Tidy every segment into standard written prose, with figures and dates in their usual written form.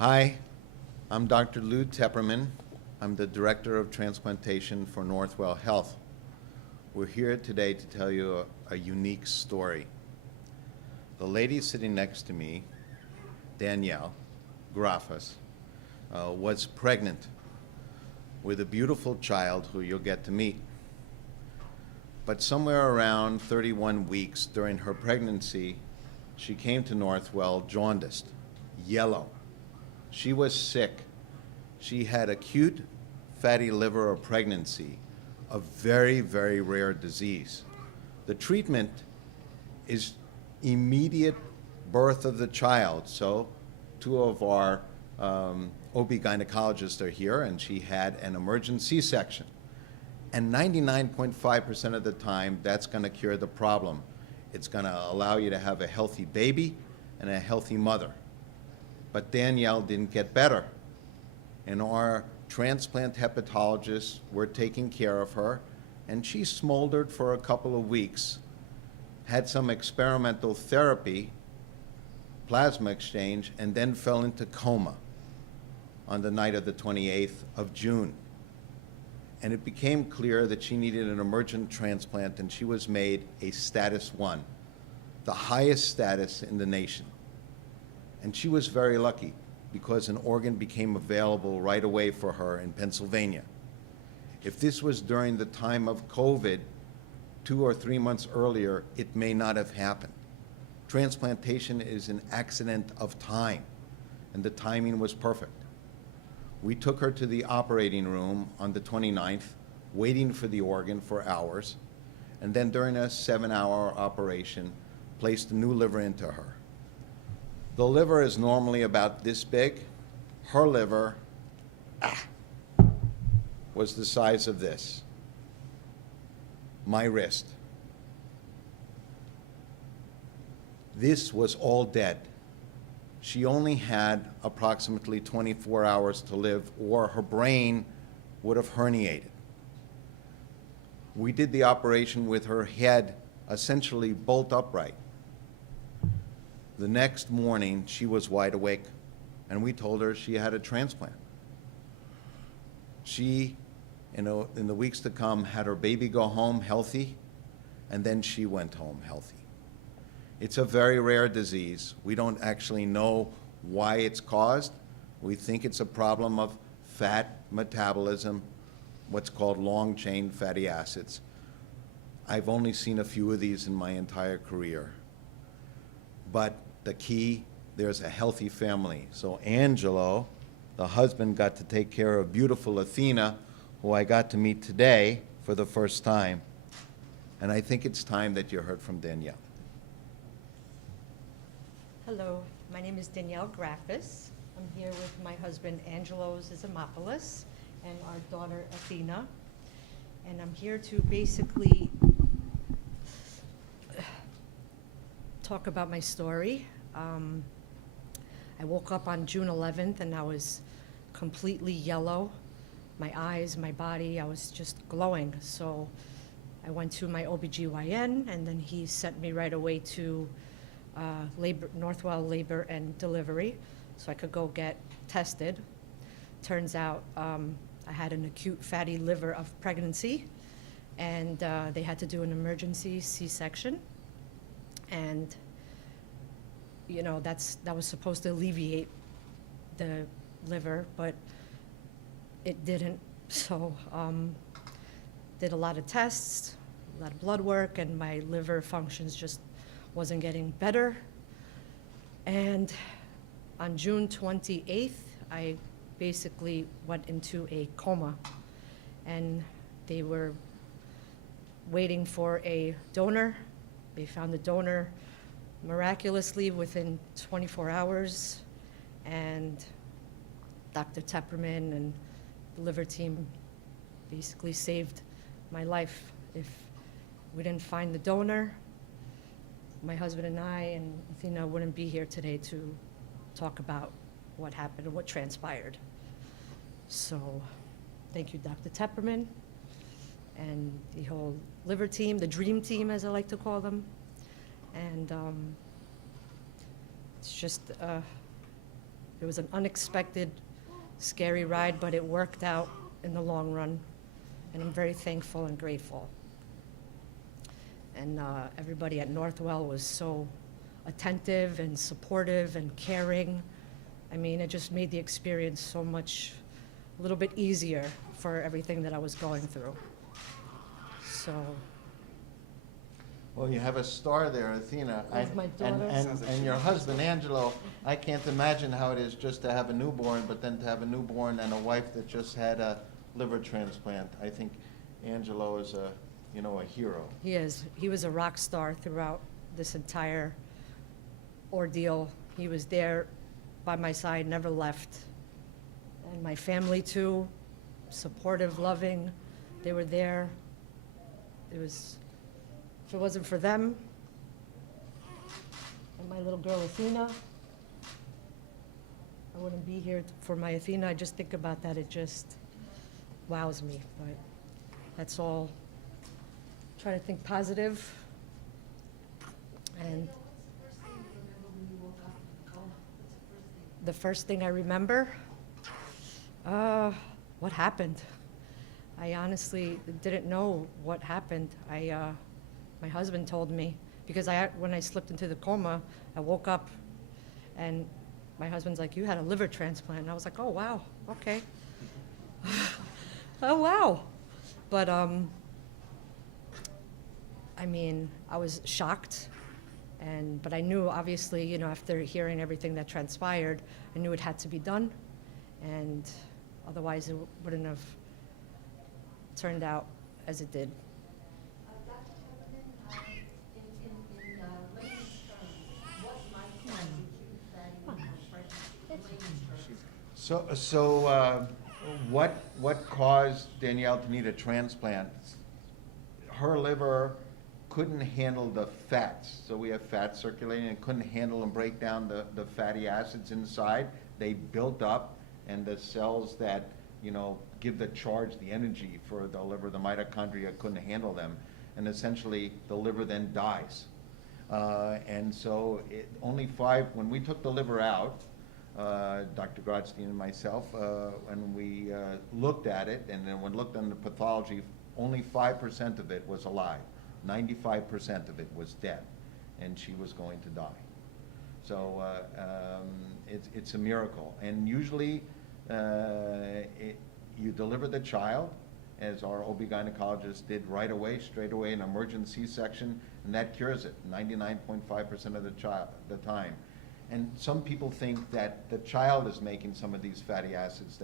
Hi, I'm Dr. Lou Tepperman. I'm the Director of Transplantation for Northwell Health. We're here today to tell you a unique story. The lady sitting next to me, Danielle Grafas, was pregnant with a beautiful child who you'll get to meet. But somewhere around 31 weeks during her pregnancy, she came to Northwell jaundiced, yellow. She was sick. She had acute fatty liver of pregnancy, a very, very rare disease. The treatment is immediate birth of the child. So two of our OB-gynecologists are here, and she had an emergent C-section. And 99.5% of the time, that's going to cure the problem. It's going to allow you to have a healthy baby and a healthy mother. But Danielle didn't get better. And our transplant hepatologists were taking care of her, and she smoldered for a couple of weeks, had some experimental therapy, plasma exchange, and then fell into coma on the night of the 28th of June. And it became clear that she needed an emergent transplant, and she was made a status 1, the highest status in the nation. And she was very lucky because an organ became available right away for her in Pennsylvania. If this was during the time of COVID, 2 or 3 months earlier, it may not have happened. Transplantation is an accident of time, and the timing was perfect. We took her to the operating room on the 29th, waiting for the organ for hours, and then during a 7-hour operation, placed a new liver into her. The liver is normally about this big. Her liver was the size of this, my wrist. This was all dead. She only had approximately 24 hours to live, or her brain would have herniated. We did the operation with her head essentially bolt upright. The next morning, she was wide awake, and we told her she had a transplant. She, in the weeks to come, had her baby go home healthy, and then she went home healthy. It's a very rare disease. We don't actually know why it's caused. We think it's a problem of fat metabolism, what's called long-chain fatty acids. I've only seen a few of these in my entire career. But the key, there's a healthy family. So Angelo, the husband, got to take care of beautiful Athena, who I got to meet today for the first time. And I think it's time that you heard from Danielle. Hello, my name is Danielle Grafas. I'm here with my husband Angelo Zizamopoulos and our daughter Athena. And I'm here to basically talk about my story. I woke up on June 11th and I was completely yellow. My eyes, my body, I was just glowing. So I went to my OBGYN, and then he sent me right away to Northwell Labor and Delivery so I could go get tested. Turns out I had an acute fatty liver of pregnancy, and they had to do an emergency C-section. And you know, that was supposed to alleviate the liver, but it didn't. So did a lot of tests, a lot of blood work, and my liver functions just wasn't getting better. And on June 28th, I basically went into a coma, and they were waiting for a donor. They found a donor miraculously within 24 hours, and Dr. Tepperman and the liver team basically saved my life. If we didn't find the donor, my husband and I and Athena wouldn't be here today to talk about what happened and what transpired. So thank you, Dr. Tepperman, and the whole liver team, the dream team, as I like to call them. And it's just It was an unexpected, scary ride, but it worked out in the long run, and I'm very thankful and grateful. And everybody at Northwell was so attentive and supportive and caring. I mean, it just made the experience so much, a little bit easier for everything that I was going through. So, Well, you have a star there, Athena. With my And, daughter. and your husband, Angelo, I can't imagine how it is just to have a newborn, but then to have a newborn and a wife that just had a liver transplant. I think Angelo is a hero. he is. He was a rock star throughout this entire ordeal. He was there by my side, never left. And my family too, supportive, loving. They were there. If it wasn't for them and my little girl Athena, I wouldn't be here for my Athena. I just think about that, it just wows me. But that's all. Try to think positive. And the first thing I remember, what happened? I honestly didn't know what happened. My husband told me, because when I slipped into the coma, I woke up and my husband's like, "You had a liver transplant." And I was like, "Oh, wow, okay." Oh, wow. But, I mean, I was shocked, but I knew, obviously, after hearing everything that transpired, I knew it had to be done, and otherwise it wouldn't have turned out as it did. Dr. Timmerman, in layman's terms, what might constitute fatty liver? So, what caused Danielle to need a transplant? Her liver couldn't handle the fats. So we have fat circulating, and couldn't handle and break down the fatty acids inside. They built up, and the cells that, give the charge, the energy for the liver, the mitochondria, couldn't handle them. And essentially, the liver then dies. And so when we took the liver out, Dr. Grodstein and myself, when we looked at it, and then when looked on the pathology, only 5% of it was alive. 95% of it was dead, and she was going to die. So it's a miracle. And usually you deliver the child, as our OB-gynecologist did right away, straight away, an emergency C-section, and that cures it 99.5% of the time. And some people think that the child is making some of these fatty acids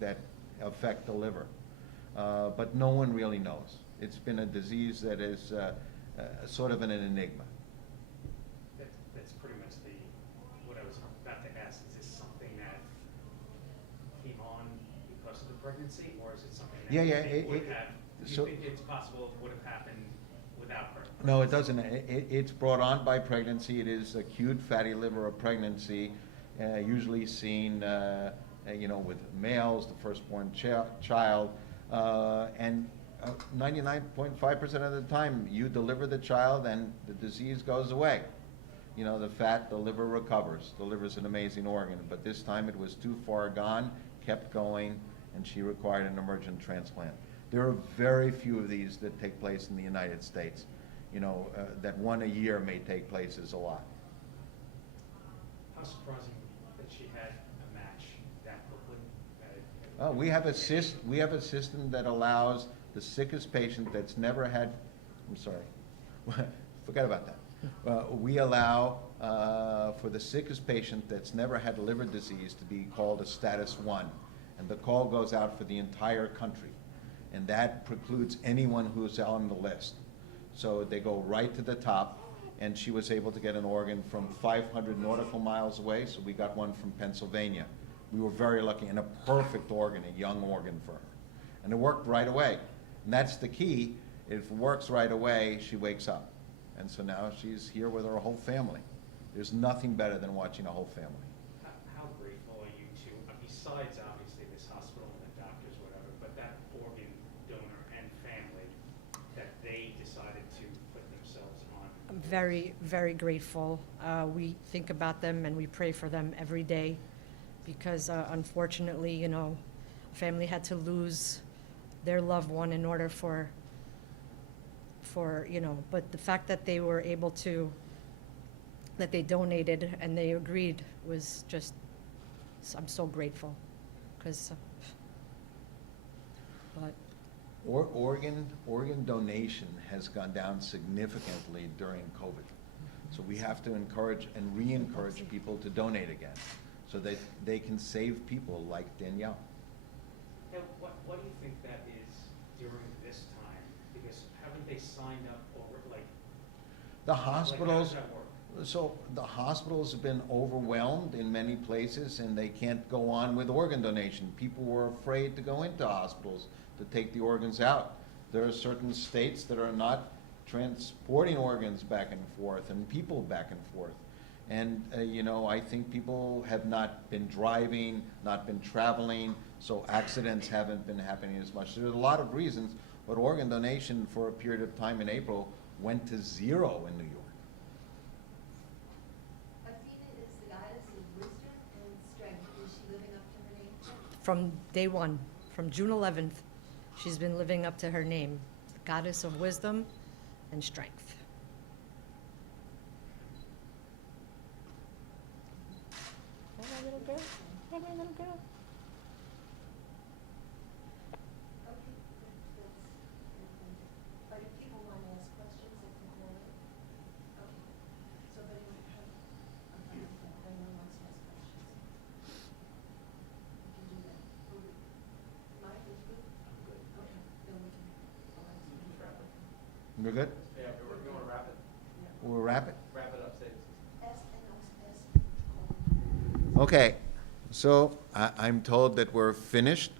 that affect the liver. But no one really knows. It's been a disease that is sort of an enigma. That's pretty much what I was about to ask. Is this something that came on because of the pregnancy, or is it something that you think it's possible it would have happened without her? No, it doesn't. It's brought on by pregnancy. It is acute fatty liver of pregnancy, usually seen with males, the firstborn child, and 99.5% of the time you deliver the child and the disease goes away. The liver recovers. The liver is an amazing organ, but this time it was too far gone, kept going, and she required an emergent transplant. There are very few of these that take place in the United States. That one a year may take place is a lot. How surprising that she had a match that quickly. We have a system that allows the sickest patient that's never had, I'm sorry, forget about that. We allow for the sickest patient that's never had liver disease to be called a status 1. And the call goes out for the entire country. And that precludes anyone who's on the list. So they go right to the top, and she was able to get an organ from 500 nautical miles away, so we got one from Pennsylvania. We were very lucky, and a perfect organ, a young organ for her. And it worked right away. And that's the key. If it works right away, she wakes up. And so now she's here with her whole family. There's nothing better than watching a whole family. How grateful are you to, besides obviously this hospital and the doctors, whatever, but that organ donor and family, that they decided to put themselves on? I'm very, very grateful. We think about them and we pray for them every day, because unfortunately, you know, family had to lose their loved one in order for, you know, but the fact that they were able to, that they donated and they agreed was just, I'm so grateful, because, but, Organ donation has gone down significantly during COVID. So we have to encourage and re-encourage people to donate again, so that they can save people like Danielle. Now, what do you think that is during this time? Because haven't they signed up over, like, The like, hospitals, how does that work? so the hospitals have been overwhelmed in many places, and they can't go on with organ donation. People were afraid to go into hospitals to take the organs out. There are certain states that are not transporting organs back and forth and people back and forth. And, you know, I think people have not been driving, not been traveling, so accidents haven't been happening as much. There's a lot of reasons, but organ donation for a period of time in April went to 0 in New York. Athena is the goddess of wisdom and strength. Is she living up to her name? from day one, from June 11th, she's been living up to her name, goddess of wisdom and strength. My little girl, my little girl. Okay, but if people want to ask questions, they can call in. Okay, so if anyone wants to ask questions. You can do that. Mike, is good? I'm good. Okay, then we can. We're good? Yeah, we're going to wrap it, We'll wrap it? wrap it up, say. Ask. Okay, so I'm told that we're finished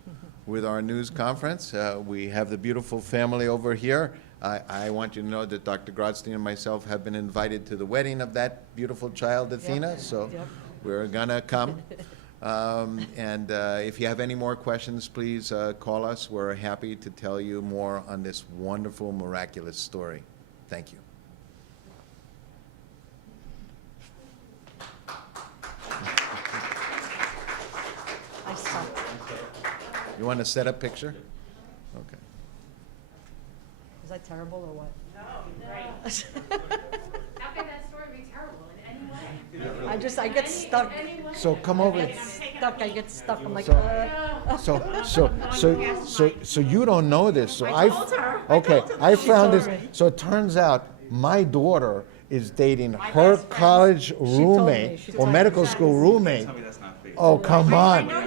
with our news conference. We have the beautiful family over here. I want you to know that Dr. Grodstein and myself have been invited to the wedding of that beautiful child, Athena, so Yep. we're gonna come. And if you have any more questions, please call us. We're happy to tell you more on this wonderful, miraculous story. Thank you. I suck. You want to set up picture? Okay. Was I terrible or what? No, right. How can that story be terrible in any way? I get stuck. Any way? So come over. I get stuck. I'm like, So, so you don't know this, so I told her. Okay, told her. I She found told this, me. so it turns out my daughter is dating My her best friend. college told me. roommate, She or told me. medical school roommate. Tell me that's not fair. Oh, come I on. know